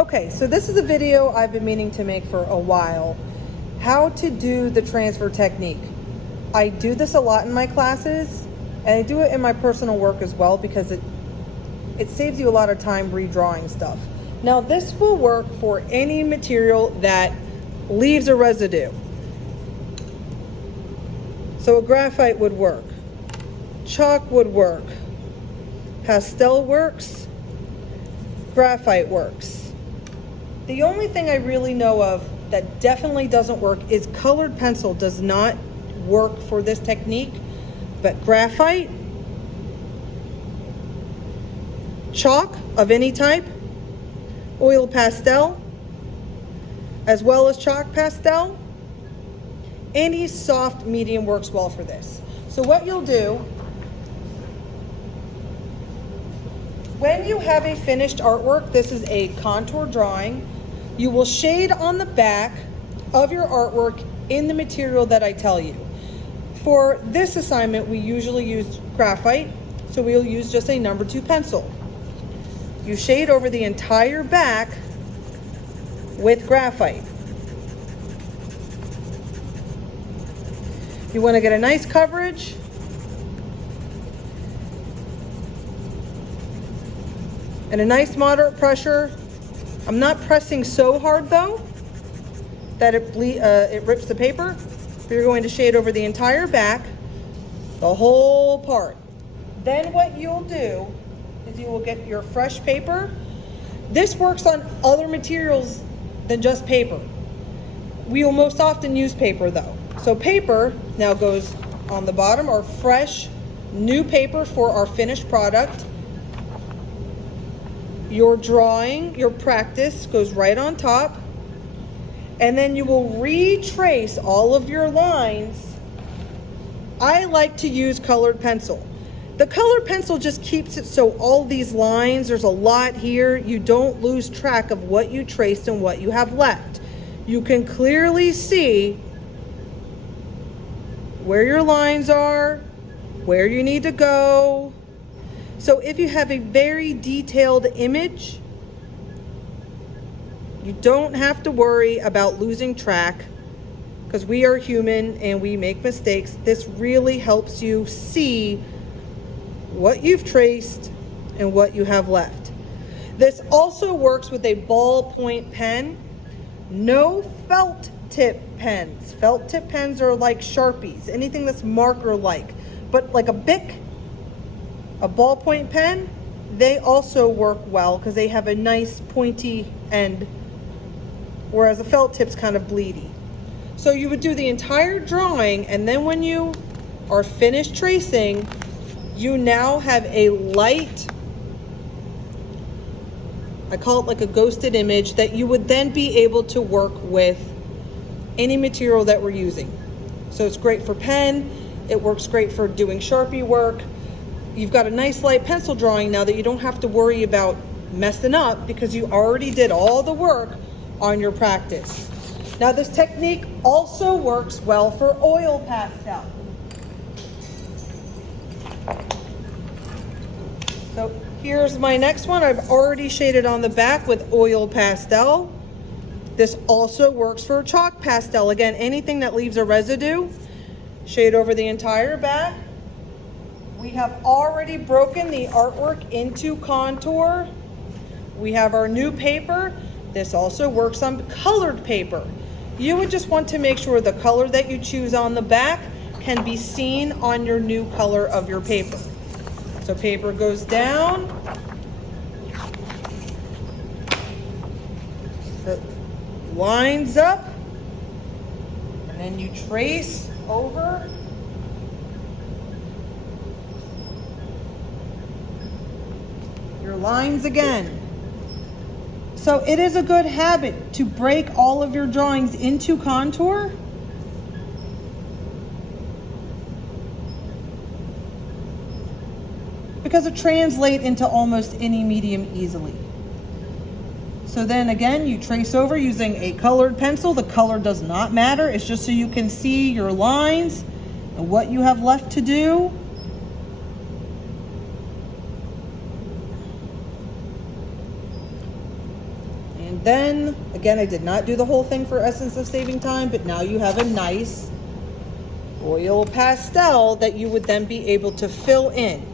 Okay, so this is a video I've been meaning to make for a while. How to do the transfer technique. I do this a lot in my classes, and I do it in my personal work as well because it saves you a lot of time redrawing stuff. Now this will work for any material that leaves a residue. So a graphite would work, chalk would work, pastel works, graphite works. The only thing I really know of that definitely doesn't work is colored pencil does not work for this technique, but graphite, chalk of any type, oil pastel, as well as chalk pastel, any soft medium works well for this. So what you'll do, when you have a finished artwork, this is a contour drawing, you will shade on the back of your artwork in the material that I tell you. For this assignment, we usually use graphite, so we'll use just a number 2 pencil. You shade over the entire back with graphite. You want to get a nice coverage. And a nice moderate pressure. I'm not pressing so hard though that it rips the paper. But you're going to shade over the entire back, the whole part. Then what you'll do is you will get your fresh paper. This works on other materials than just paper. We will most often use paper though. So paper now goes on the bottom, our fresh new paper for our finished product. Your drawing, your practice goes right on top, and then you will retrace all of your lines. I like to use colored pencil. The colored pencil just keeps it so all these lines, there's a lot here, you don't lose track of what you traced and what you have left. You can clearly see where your lines are, where you need to go. So if you have a very detailed image, you don't have to worry about losing track because we are human and we make mistakes. This really helps you see what you've traced and what you have left. This also works with a ballpoint pen. No felt tip pens. Felt tip pens are like Sharpies, anything that's marker-like, but like a Bic, a ballpoint pen, they also work well because they have a nice pointy end, whereas a felt tip's kind of bleedy. So you would do the entire drawing, and then when you are finished tracing, you now have a light, I call it like a ghosted image, that you would then be able to work with any material that we're using. So it's great for pen, it works great for doing Sharpie work. You've got a nice light pencil drawing now that you don't have to worry about messing up because you already did all the work on your practice. Now this technique also works well for oil pastel. So here's my next one. I've already shaded on the back with oil pastel. This also works for chalk pastel. Again, anything that leaves a residue, shade over the entire back. We have already broken the artwork into contour. We have our new paper. This also works on colored paper. You would just want to make sure the color that you choose on the back can be seen on your new color of your paper. So paper goes down. It lines up. And then you trace over. Your lines again. So it is a good habit to break all of your drawings into contour. Because it translates into almost any medium easily. So then again, you trace over using a colored pencil. The color does not matter. It's just so you can see your lines and what you have left to do. And then, again, I did not do the whole thing for essence of saving time, but now you have a nice oil pastel that you would then be able to fill in.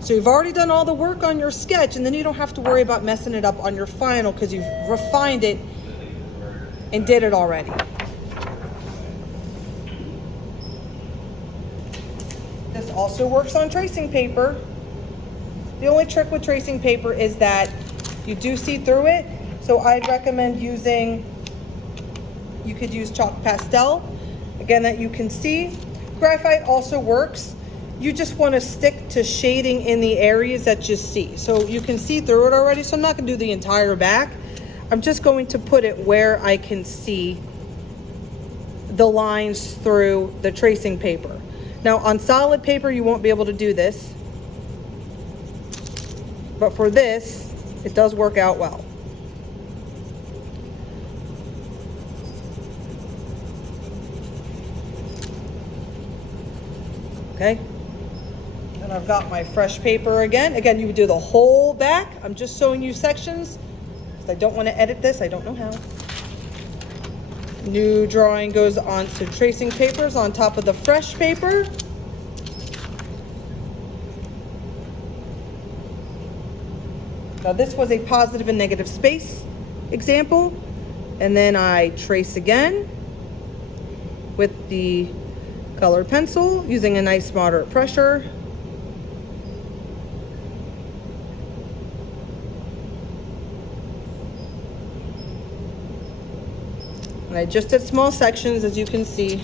So you've already done all the work on your sketch, and then you don't have to worry about messing it up on your final because you've refined it and did it already. This also works on tracing paper. The only trick with tracing paper is that you do see through it. So I'd recommend using, you could use chalk pastel, again, that you can see. Graphite also works. You just want to stick to shading in the areas that you see. So you can see through it already, so I'm not going to do the entire back. I'm just going to put it where I can see the lines through the tracing paper. Now on solid paper, you won't be able to do this. But for this, it does work out well. Okay. And I've got my fresh paper again. Again, you would do the whole back. I'm just showing you sections because I don't want to edit this. I don't know how. New drawing goes on to tracing papers on top of the fresh paper. Now this was a positive and negative space example. And then I trace again with the colored pencil using a nice moderate pressure. And I just did small sections, as you can see,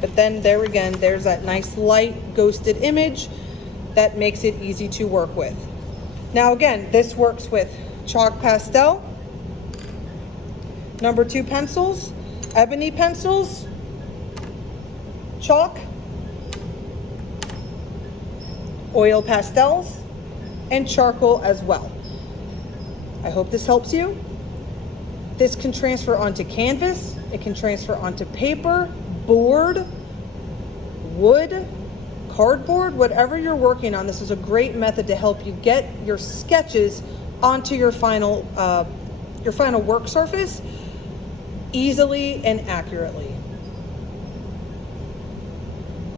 but then there again, there's that nice light ghosted image that makes it easy to work with. Now again, this works with chalk pastel, number 2 pencils, ebony pencils, chalk, oil pastels, and charcoal as well. I hope this helps you. This can transfer onto canvas, it can transfer onto paper, board, wood, cardboard, whatever you're working on. This is a great method to help you get your sketches onto your final work surface easily and accurately.